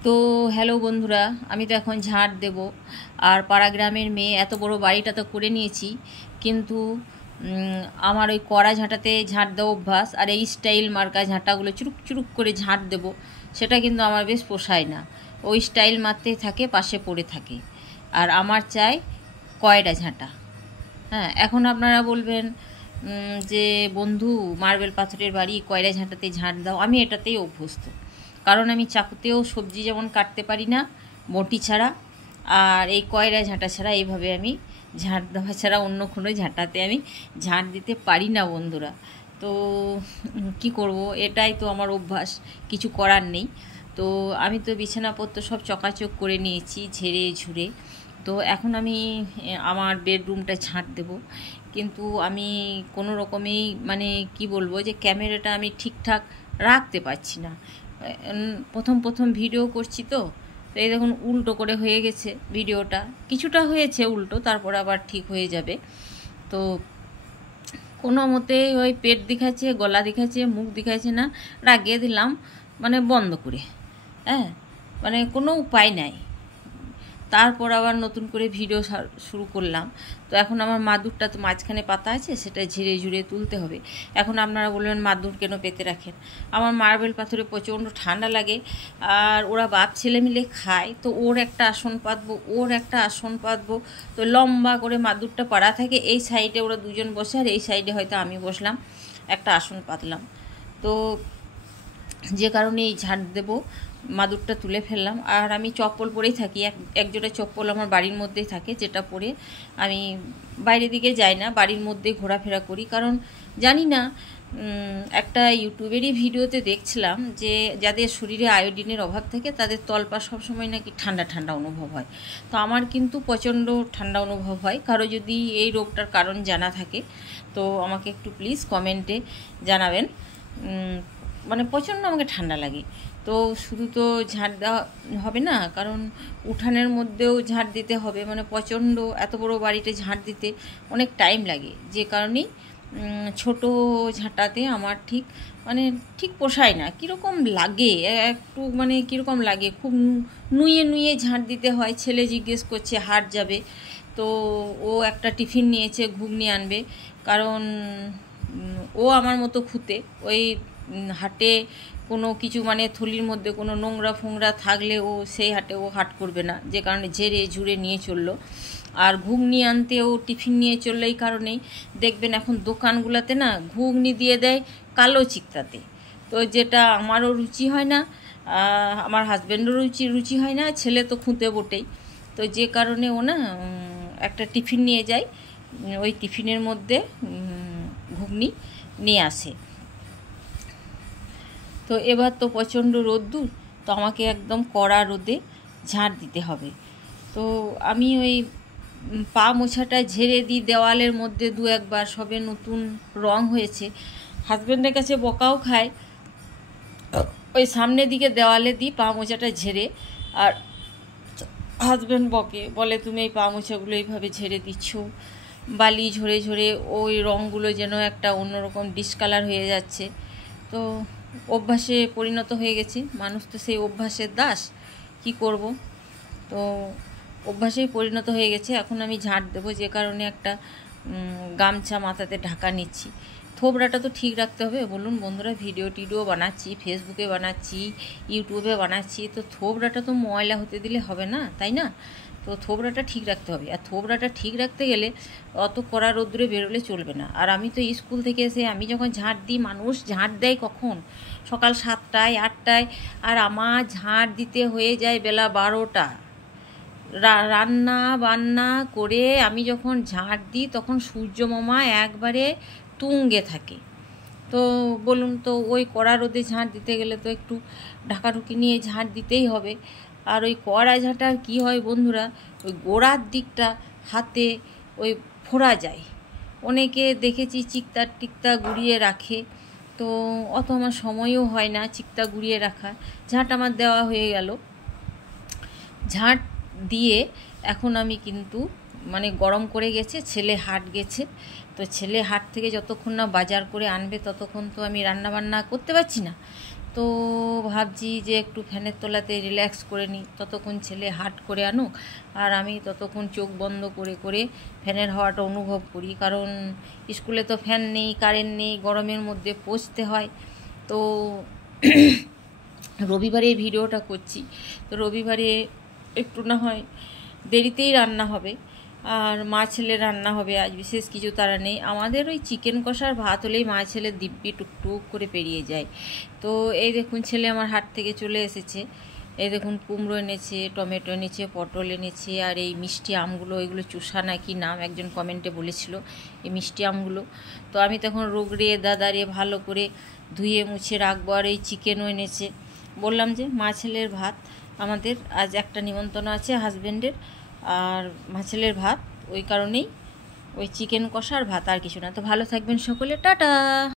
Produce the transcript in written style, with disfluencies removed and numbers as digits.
তো হ্যালো বন্ধুরা, আমি তো এখন ঝাঁট দেব। আর পাড়া গ্রামের মেয়ে, এত বড় বাড়িটা তো করে নিয়েছি, কিন্তু আমার ওই কড়া ঝাঁটাতে ঝাঁট দেওয়া অভ্যাস, আর এই স্টাইল মার্কা ঝাঁটাগুলো চুরুক চুরুক করে ঝাঁট দেব, সেটা কিন্তু আমার বেশ পোষায় না। ওই স্টাইল মারতেই থাকে, পাশে পড়ে থাকে। আর আমার চাই কয়ডা ঝাঁটা। হ্যাঁ, এখন আপনারা বলবেন যে বন্ধু, মার্বেল পাথরের বাড়ি, কয়ডা ঝাঁটাতে ঝাঁট দাও। আমি এটাতেই অভ্যস্ত, কারণ আমি চাকুতেও সবজি যেমন কাটতে পারি না বটি ছাড়া, আর এই কয়রা ঝাঁটা ছাড়া এইভাবে আমি ঝাঁট দেওয়া ছাড়া অন্য কোনো ঝাঁটাতে আমি ঝাঁট দিতে পারি না বন্ধুরা। তো কি করব, এটাই তো আমার অভ্যাস, কিছু করার নেই। তো আমি তো বিছানাপত্র সব চকাচক করে নিয়েছি ঝেড়ে ঝুড়ে। তো এখন আমি আমার বেডরুমটা ঝাঁট দেব, কিন্তু আমি কোনো রকমেই মানে কি বলবো, যে ক্যামেরাটা আমি ঠিকঠাক রাখতে পারছি না। প্রথম প্রথম ভিডিও করছি, তো এই দেখুন উল্টো করে হয়ে গেছে ভিডিওটা, কিছুটা হয়েছে উল্টো, তারপর আবার ঠিক হয়ে যাবে। তো কোনো মতে ওই পেট দেখাচ্ছে, গলা দেখাচ্ছে, মুখ দেখাচ্ছে না, রাগিয়ে দিলাম মানে বন্ধ করে। হ্যাঁ, মানে কোনো উপায় নাই। তারপর আবার নতুন করে ভিডিও শুরু করলাম। তো এখন আমার মাদুরটা তো মাঝখানে পাতা আছে, সেটা ঝিরে ঝুড়ে তুলতে হবে। এখন আপনারা বলবেন মাদুর কেন পেতে রাখেন। আমার মার্বেল পাথরে প্রচণ্ড ঠান্ডা লাগে, আর ওরা বাপ ছেলে মিলে খায়, তো ওর একটা আসন পাতবো, ওর একটা আসন পাতবো। তো লম্বা করে মাদুরটা পাড়া থাকে, এই সাইডে ওরা দুজন বসে, আর এই সাইডে হয়তো আমি বসলাম, একটা আসন পাতলাম। তো যে কারণে এই ঝাঁট দেবো, মাদুরটা তুলে ফেললাম। আর আমি চপ্পল পরেই থাকি, এক জোড়া চপ্পল আমার বাড়ির মধ্যেই থাকে, যেটা পরে আমি বাইরের দিকে যাই না, বাড়ির মধ্যেই ঘোরাফেরা করি। কারণ জানি না, একটা ইউটিউবেরই ভিডিওতে দেখছিলাম যে যাদের শরীরে আয়োডিনের অভাব থাকে তাদের তলপা সবসময় নাকি ঠান্ডা ঠান্ডা অনুভব হয়। তো আমার কিন্তু প্রচণ্ড ঠান্ডা অনুভব হয়। কারো যদি এই রোগটার কারণ জানা থাকে তো আমাকে একটু প্লিজ কমেন্টে জানাবেন। মানে প্রচণ্ড আমাকে ঠান্ডা লাগে। তো শুধু তো ঝাঁট দেওয়া হবে না, কারণ উঠানের মধ্যেও ঝাঁট দিতে হবে, মানে প্রচণ্ড এত বড় বাড়িতে ঝাঁট দিতে অনেক টাইম লাগে। যে কারণেই ছোট ঝাঁটাতে আমার ঠিক পোষায় না, কীরকম লাগে একটু, মানে কীরকম লাগে, খুব নুয়ে নুয়ে ঝাঁট দিতে হয়। ছেলে জিজ্ঞেস করছে হাট যাবে, তো ও একটা টিফিন নিয়েছে, ঘুগনি আনবে, কারণ ও আমার মতো খুঁতে ওই হাটে কোনো কিছু, মানে থলির মধ্যে কোনো নোংরা ফোংরা থাকলে ও সেই হাটে ও হাট করবে না, যে কারণে ঝেড়ে ঝুড়ে নিয়ে চললো। আর ঘুগনি আনতে ও টিফিন নিয়ে চললো। এই কারণেই দেখবেন এখন দোকানগুলোতে না ঘুগনি দিয়ে দেয় কালো চিকটাতে, তো যেটা আমারও রুচি হয় না, আমার হাজব্যান্ডেরও রুচি হয় না, ছেলে তো খুঁতে বটেই। তো যে কারণে ও না একটা টিফিন নিয়ে যায়, ওই টিফিনের মধ্যে ঘুগনি নিয়ে আসে। তো এবার তো প্রচণ্ড রোদ্দুর, তো আমাকে একদম কড়া রোদে ঝাঁট দিতে হবে। তো আমি ওই পা মোছাটা ঝেড়ে দিই দেওয়ালের মধ্যে দু একবার, সবে নতুন রং হয়েছে। হাজব্যান্ডের কাছে বকাও খায়, ওই সামনের দিকে দেওয়ালে দিই পা মোছাটা ঝেড়ে, আর হাজব্যান্ড বলে তুমি এই পা মোছাগুলো এইভাবে ঝেড়ে দিচ্ছ, বালি ঝরে ঝরে ওই রঙগুলো যেন একটা অন্যরকম ডিসকালার হয়ে যাচ্ছে। তো অভ্যাসে পরিণত হয়ে গেছে, মানুষ তো সেই অভ্যাসের দাস, কি করব। তো অভ্যাসেই পরিণত হয়ে গেছে। এখন আমি ঝাঁট দেবো, যে কারণে একটা গামছা মাথাতে ঢাকা নিচ্ছি। থোবড়াটা তো ঠিক রাখতে হবে, বলুন বন্ধুরা, ভিডিও টিডিও বানাচ্ছি, ফেসবুকে বানাচ্ছি, ইউটিউবে বানাচ্ছি, তো থোবড়াটা তো ময়লা হতে দিলে হবে না, তাই না? তো থোবড়াটা ঠিক রাখতে হবে, আর থোবড়াটা ঠিক রাখতে গেলে অত কড়া রোদ্রে বেরোলে চলবে না। আর আমি তো স্কুল থেকে এসে আমি যখন ঝাঁট দিই, মানুষ ঝাঁট দেয় কখন, সকাল 7টায় 8টায়, আর আমার ঝাঁট দিতে হয়ে যায় বেলা 12টা। রান্না বান্না করে আমি যখন ঝাঁট দিই তখন সূর্য মামা একবারে তুঙ্গে থাকে। তো বলুন তো, ওই কড়া রোদে ঝাঁট দিতে গেলে তো একটু ঢাকাঢুকি নিয়ে ঝাঁট দিতেই হবে। আর ওই কড়া ঝাঁটার কী হয় বন্ধুরা, ওই গোড়ার দিকটা হাতে ওই ফোড়া যায়। অনেকে দেখেছি চিকতা টিকতা গুঁড়িয়ে রাখে, তো অত আমার সময়ও হয় না চিকতা গুঁড়িয়ে রাখা। ঝাঁট আমার দেওয়া হয়ে গেল, ঝাঁট দিয়ে এখন আমি কিন্তু মানে গরম করে গেছে, ছেলে হাট গেছে, তো ছেলে হাট থেকে যতক্ষণ না বাজার করে আনবে ততক্ষণ তো আমি রান্না বান্না করতে পারছি না। তো ভাবছি যে একটু ফ্যানের তলাতে রিল্যাক্স করে নিই, ততক্ষণ ছেলে হাট করে আনুক আর আমি ততক্ষণ চোখ বন্ধ করে করে ফ্যানের হাওয়াটা অনুভব করি। কারণ স্কুলে তো ফ্যান নেই, কারেন্ট নেই, গরমের মধ্যে পৌঁছতে হয়। তো রবিবারে এই ভিডিওটা করছি, তো রবিবারে একটু না হয় দেরিতেই রান্না হবে, আর মা ছেলে রান্না হবে, আজ বিশেষ কিছু তারা নেই। আমাদের ওই চিকেন কষার ভাত হলেই মা ছেলে দিব্যি টুকটুক করে পেরিয়ে যায়। তো এই দেখুন ছেলে আমার হাট থেকে চলে এসেছে, এই দেখুন কুমড়ো এনেছে, টমেটো এনেছে, পটল এনেছে, আর এই মিষ্টি আমগুলো, এগুলো চুষা নাকি নাম একজন কমেন্টে বলেছিল, এই মিষ্টি আমগুলো। তো আমি তখন রোগড়িয়ে দাদারে ভালো করে ধুয়ে মুছে রাখবো। আর এই চিকেনও এনেছে, বললাম যে মা ছেলের ভাত, আমাদের আজ একটা নিমন্ত্রণ আছে হাজব্যান্ডের, আর মা ছেলের ভাত, ওই কারণেই ওই চিকেন কষার ভাত, আর কিছু না। তো ভালো থাকবেন সকলে, টাটা।